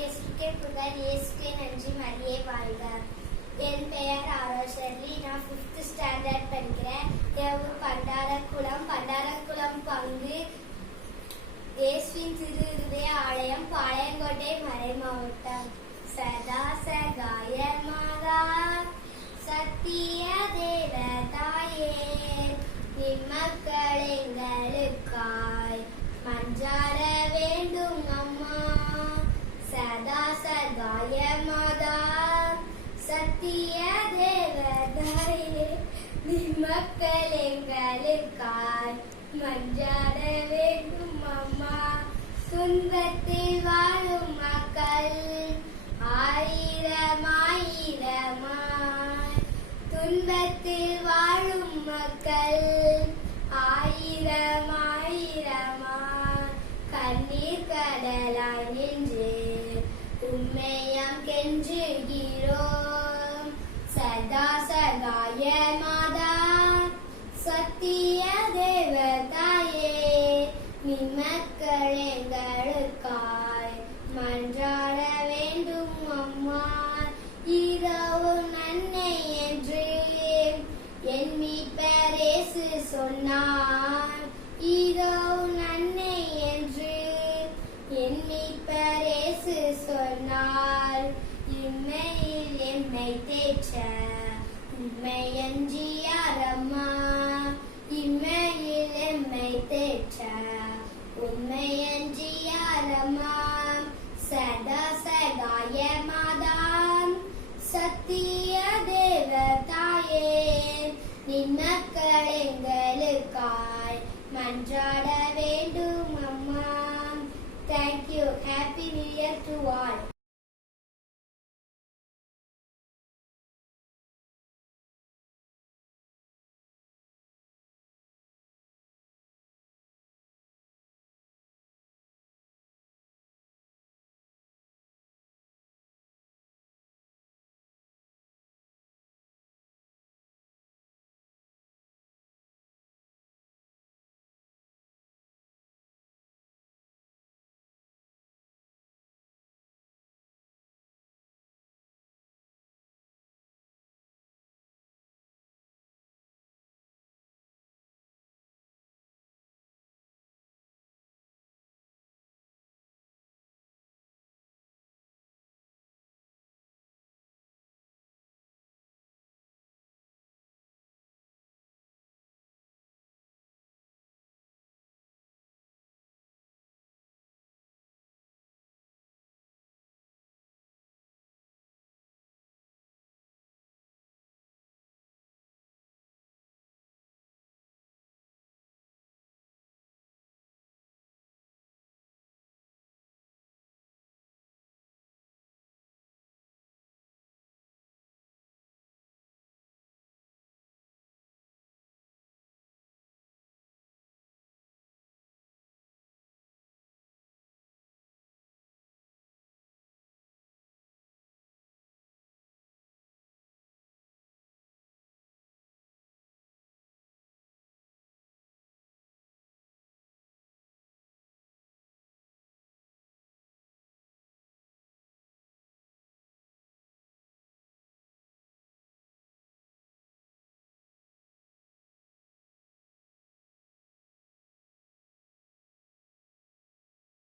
இயேசுக்கே புகழ், இயேசுக்கே நன்றி, மரியே வாழ்க. என் பெயர் ஆரோஷர்லி. நான் 5th ஸ்டாண்டர்ட் படிக்கிறேன். என் பண்டாரக்குளம் பங்கு இயேசுவின் திரு இருதய ஆலயம், பாளையங்கோட்டை, மறை மாவட்டம். சதா சகாய மாதா சத்திய தேவ தாயே, நிம்மக்கள் எங்களுக்காய் மன்றாட வேண்டும் அம்மா. சதா சகாய மாதா சத்திய தேவ தாயே, நிம்மக்கள் எங்களுக்காய் மன்றாட வேண்டும் அம்மா. துன்பத்தில் வாழும் மக்கள் ஆயிரமாயிரமாய், துன்பத்தில் வாழும் மக்கள் ஆயிரமாயிரமாய், கண்ணீர் கடலாய் நின்று உம்மையாம் கெஞ்சுகிறோம். சதா சகாய மாதா சத்திய தேவ தாயே, நிம்மக்கள் எங்களுக்காய் மன்றாட வேண்டும் அம்மா. இரவு நன்மை என்று என் மீட்பர் இயேசு சொன்னார். இரவு நன்மை என்று என் மீட்பர் இயேசு சொன்னார். இம்மையில் எம்மை தேற்ற உம்மை அஞ்சி யாரம்மா. இம்மையில் எம்மை தேற்ற உம்மை அஞ்சி யாரம்மா. சதா சகாய மாதா சத்திய தேவ தாயே, நிம்மக்கள் எங்களுக்காய் மன்றாட வேண்டும் அம்மா. Thank you. Happy New Year to all.